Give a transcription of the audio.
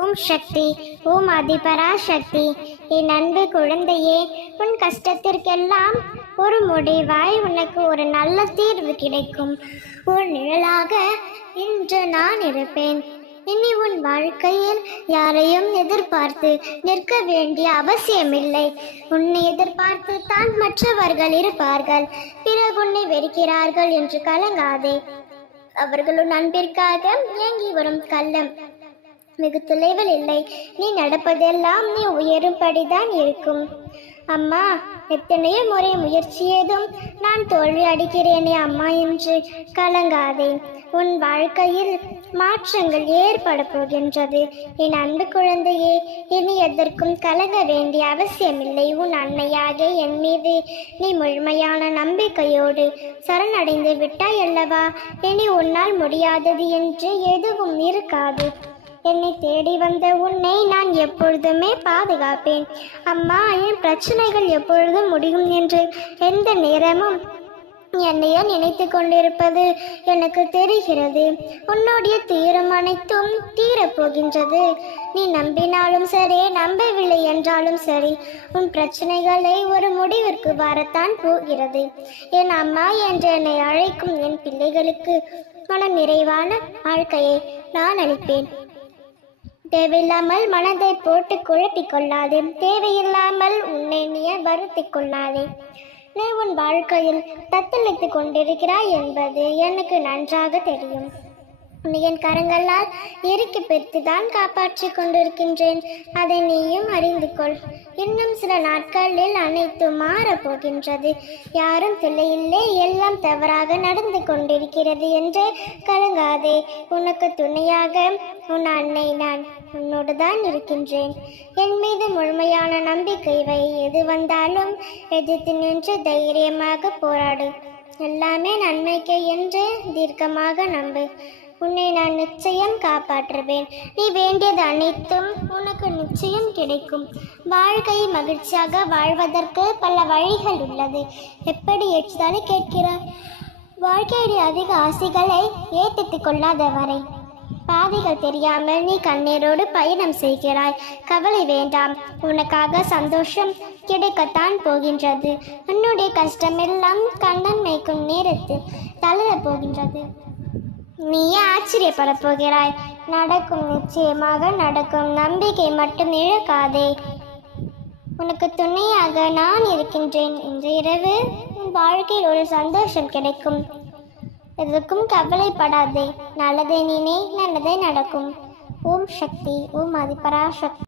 ஓம் சக்தி ஓம் அதிபராசக்தி. என் அன்பு குழந்தையே உன் கஷ்டத்திற்கெல்லாம் ஒரு முடிவாய் உனக்கு ஒரு நல்ல தீர்வு கிடைக்கும். ஒரு நிழலாக இன்று நான் இருப்பேன். இனி உன் வாழ்க்கையில் யாரையும் எதிர்பார்த்து நிற்க வேண்டிய அவசியமில்லை. உன்னை எதிர்பார்த்து தான் மற்றவர்கள் இருப்பார்கள். பிறகு உன்னை வெறுக்கிறார்கள் என்று கலங்காதே. அவர்களும் அன்பிற்காக இயங்கி வரும் கள்ளம். வெகு தொலைவில் இல்லை. நீ நடப்பதெல்லாம் நீ உயரும்படிதான் இருக்கும். அம்மா எத்தனையோ முறை முயற்சியதும் நான் தோல்வி அடிக்கிறேனே அம்மா என்று கலங்காதே. உன் வாழ்க்கையில் மாற்றங்கள் ஏற்பட போகின்றது. என் அன்பு குழந்தையே இனி எதற்கும் கலங்க வேண்டிய அவசியமில்லை. உன் அன்னையாக என் மீது நீ முழுமையான நம்பிக்கையோடு சரணடைந்து விட்டாய் அல்லவா? இனி உன்னால் முடியாதது என்று எதுவும் இருக்காது. என்னை தேடி வந்த உன்னை நான் எப்பொழுதுமே பாதுகாப்பேன். அம்மா என் பிரச்சனைகள் எப்பொழுதும் முடியும் என்று எந்த நேரமும் என்னையே நினைத்து கொண்டிருப்பது? எனக்கு தெரிகிறது. உன்னுடைய தீரம் அனைத்தும் தீரப்போகின்றது. நீ நம்பினாலும் சரி நம்பவில்லை என்றாலும் சரி உன் பிரச்சனைகளை ஒரு முடிவிற்கு வரத்தான் போகிறது. என் அம்மா என்று என்னை அழைக்கும் என் பிள்ளைகளுக்கு மன நிறைவான வாழ்க்கையை நான் அளிப்பேன். தேவையில்லாமல் மனதை போட்டு குழப்பிக் கொள்ளாதே. தேவையில்லாமல் உன்னை நீ வருத்திக் கொள்ளாதே. நீ உன் வாழ்க்கையில் தத்தளித்துக் கொண்டிருக்கிறாய் என்பது எனக்கு நன்றாக தெரியும். என் கரங்களால் இறுக்கி பெற்று தான் காப்பாற்றிக் கொண்டிருக்கின்றேன். அதை நீயும் அறிந்து கொள். இன்னும் சில நாட்களில் அனைத்து மாறப் போகின்றது. யாரும் தொல்லையில்லை எல்லாம் தவறாக நடந்து கொண்டிருக்கிறது என்று கலங்காதே. உனக்கு துணையாக உன் அன்னை நான் உன்னோடு தான் இருக்கின்றேன். என் மீது முழுமையான நம்பிக்கை வை. எது வந்தாலும் எதிர்த்து நின்று தைரியமாக போராடு. எல்லாமே நன்மைக்கு என்று தீர்க்கமாக நம்பு. உன்னை நான் நிச்சயம் காப்பாற்றுவேன். நீ வேண்டியது அனைத்தும் உனக்கு நிச்சயம் கிடைக்கும். வாழ்க்கையை மகிழ்ச்சியாக வாழ்வதற்கு பல வழிகள் உள்ளது. எப்படி ஏற்றுதானே கேட்கிறார் வாழ்க்கையுடைய அதிக ஆசைகளை ஏற்றுத்து கொள்ளாத வரை பாதைகள் தெரியாமல் நீ கண்ணீரோடு பயணம் செய்கிறாய். கவலை வேண்டாம். உனக்காக சந்தோஷம் கிடைக்கத்தான் போகின்றது. உன்னுடைய கஷ்டமெல்லாம் கண்ணன் மேய்க்கும் நேரத்தில் தளரப் போகின்றது. நீயே ஆச்சரியப்பட போகிறாய். நடக்கும் நிச்சயமாக நடக்கும். நம்பிக்கை மட்டும் இழக்காதே. உனக்கு துணையாக நான் இருக்கின்றேன். இன்று இரவு உன் வாழ்க்கையில் ஒரு சந்தோஷம் கிடைக்கும். எதற்கும் கவலைப்படாதே. நல்லதே நினை நல்லதே நடக்கும். ஓம் சக்தி ஓம் அதிபரா சக்தி